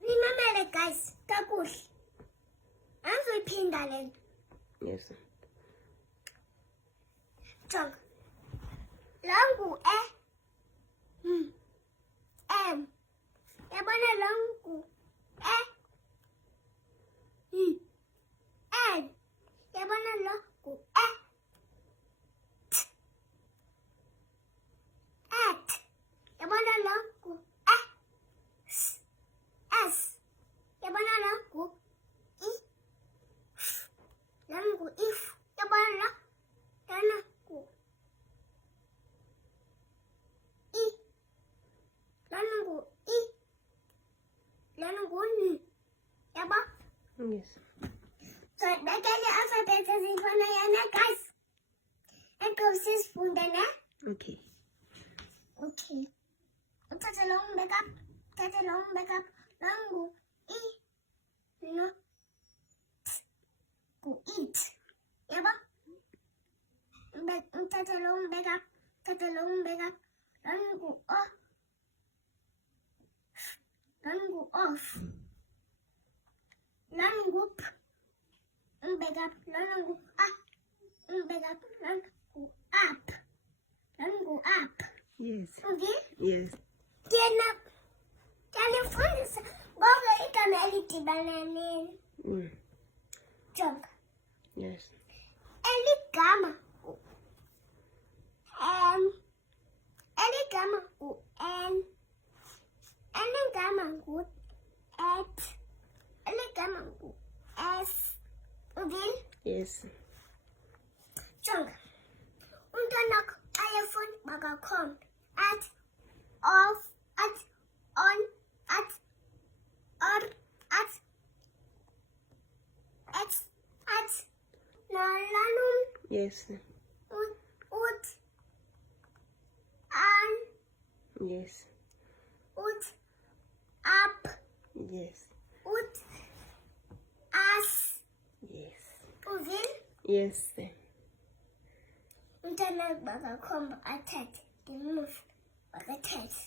Remember guys, kakuhle. Angizoyiphinda lena. Yes. Jonga. La ngu M. Yabona la ngu N. Yabona la ngu T. At. Yabona la ngu S. Yabona la ngu I. La ngu if. Yabona la ngu I. Lana ngu I. Lana ngu N. Yaba? Yes. So, that alphabet is in front of you, guys. And go sis spoon then, Okay. Okay. Touch a long back up. Touch a long back up. Long go I. You know? Go eat. Yaba? Touch a long back up. Touch a long back up. Long go off. Long go off. Long whoop. Back up. Long go up. Back up. Long go up. Long go up. Yes. Okay? Yes. Telefon ngoba igama elithi bananeni. Jonga. Yes. Eligama eligama N. Eligama ngu at. Eligama ngu S. Okay? Yes. Jonga. Umntwana ayefuna bakakhona at off at on at or at nalanum Yes. ut an Yes. ut up Yes. ut as Yes. uzil Yes. umntwana bakakhomba athathe ngemuva bakathathe